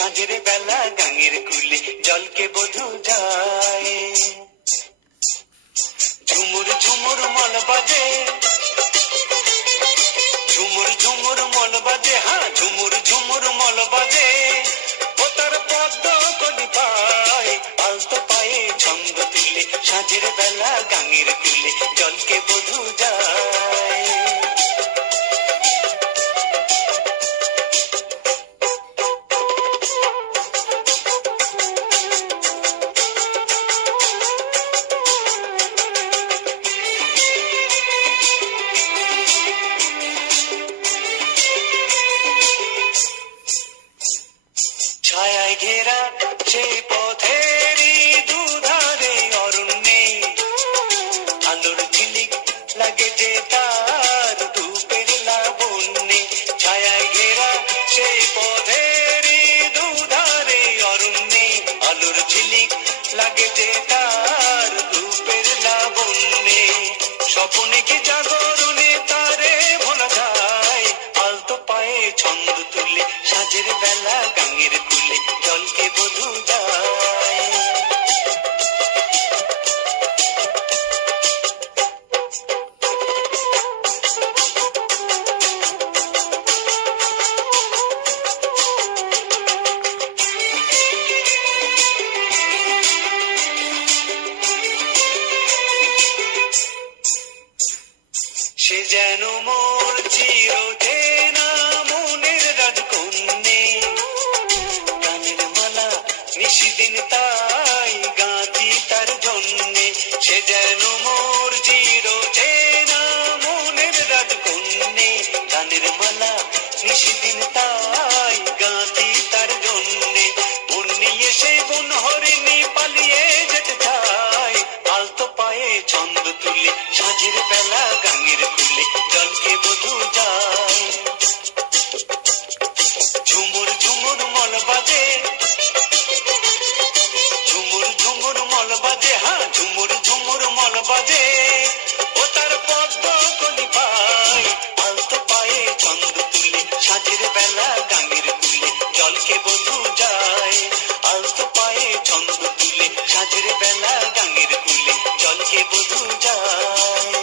সাঁঝের বেলা গাঙের কুলে জলকে বধূ যায়। ঝুমুর ঝুমুর মল বাজে, ঝুমুর ঝুমুর মল বাজে, হ্যাঁ ঝুমুর ঝুমুর মল বাজে। ও তার পদ্ম কলি পায়, আলতো পায়ে ছন্দ তুলে সাঁঝের বেলা গাঙের কুলে জলকে বধূ যায়। ছায়ায় ঘেরা সেই পথেরই দুধারে অরণ্যে আলোর ঝিলিক লাগে যে তার রূপের লাবণ্যে। ছায়ায় ঘেরা সেই পথেরই দুধারে অরণ্যে আলোর ঝিলিক লাগে যে তার রূপের লাবণ্যে। স্বপ্নে কি জাগরণে তারে ভোলা যায়, আলতো পায়ে ছন্দ তুলে সাঁঝের বেলা গাঙের কুলে জলকে বধূ যায়। সে যেন মোর চিরচেনা মনের রাজকন্যে, গানের মালা নিশিদিন তাই গাঁথি তার জন্যে। সে যেন মোর চিরচেনা মনের রাজকন্যে, গানের মালা নিশিদিন তাই গাঁথি তার জন্যে। মন নিয়ে সে বন হরিণী পালিয়ে যেতে চায়, আলতো পায়ে ছন্দ তুলে সাঁঝের বেলা গাঙের কুলে জলকে বধূ যায়। ঝুমুর ঝুমুর মল বাজে, ঝুমুর ঝুমুর মল বাজে, হ্যাঁ ঝুমুর ঝুমুর মল বাজে। ও তার পদ্ম কলি পায়, আলতো পায়ে ছন্দ তুলে সাঁঝের বেলা গাঙের কুলে জলকে বধূ যায়। আলতো পায়ে ছন্দ তুলে সাঁঝের বেলা গাঙের কুলে জলকে বধূ যায়।